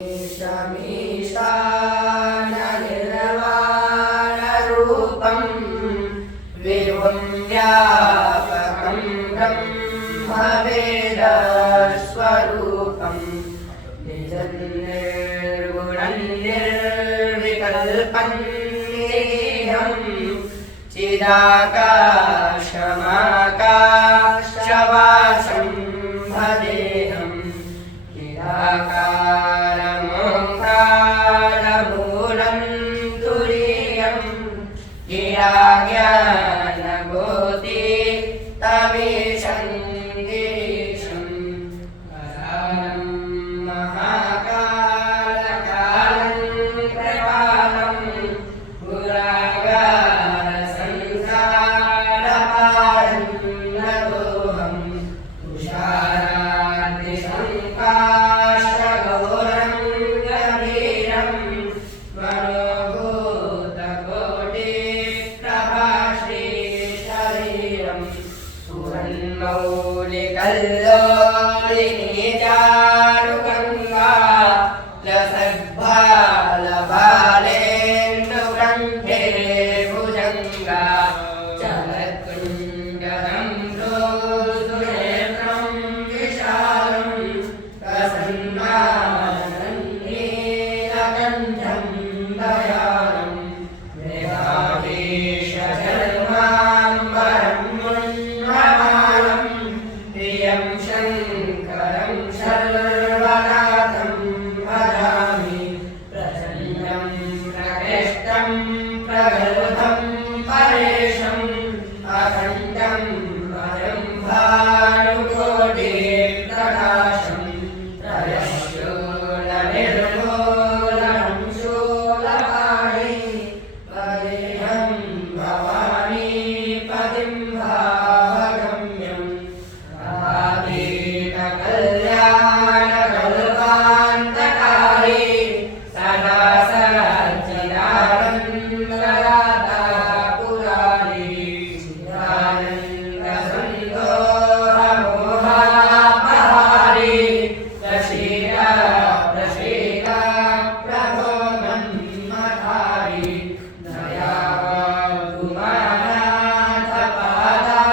ईशाननिर्वाणरूपं विभुं व्यापकं ब्रह्मवेदस्वरूपं निजं निर्गुणं निर्विकल्पं निरीहं चिदाकाशमाकाशवासं भजेऽहं निराकारमोङ्कारमूलं तुरीयं गिराज्ञानगोति तमीशं गिरीशं करालं महाकालकालं कृपालं गुरागारसंसारपारं नतोऽहं तुषाराद्रिसंकाशगौरं गभीरं मनोभूतकोटिप्रभाश्रीशरीरं सुरन्मौलिकल्लोलिनी चारुगङ्गा लसद्भालभालेन्दुकण्ठे भुजङ्गा चलत्कुण्डलं रोदुनेत्रं विशालं प्रसन्नाननं नीलकण्ठं दयालं मेघाधीशशर्माम्बरं मुण्डमालं प्रियं शङ्करं सर्वनाथं भजामि प्रसन्नं प्रकृष्टं प्रगल्भं परेशम् अखण्डं परं भानुकोटिप्रकाशं त्रयशूलनिर्मूलं शूलपाणि पदेहं भवानीपतिं भावगम्यम् आदितकल्याणकल्पान्तकारी सदा सच्चिदानन्ददाता पुरारी चिदानन्दसन्दोहमोहापहारी प्रसीद प्रभो मन्मथारी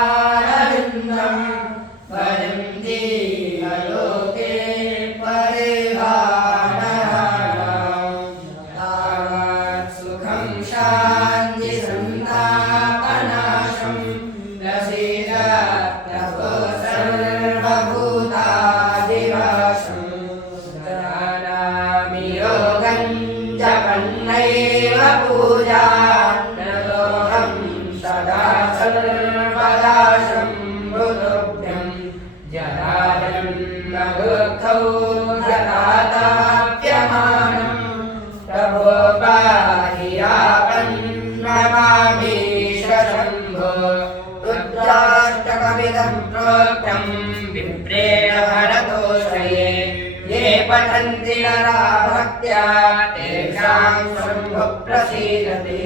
दयावागुमानाथपादारविन्दं भजन्ति लोके परिभावनानां सुखं शान्तिसन्तापनाशं प्रसीद प्रभो सर्वभूतादिवासं ददामि योगं जपन्नैव पूजा नतोऽहं सदा सर्वदा शम्भुतुभ्यं जराजन्मदुःखौ धराताप्यमानं प्रभो पाहि आपन्नमामीश शम्भो रुद्राष्टकमिदं प्रोक्तं विप्रेण भरतोषये ये पठन्ति नरा भक्त्या तेषां शम्भुः प्रसीदति।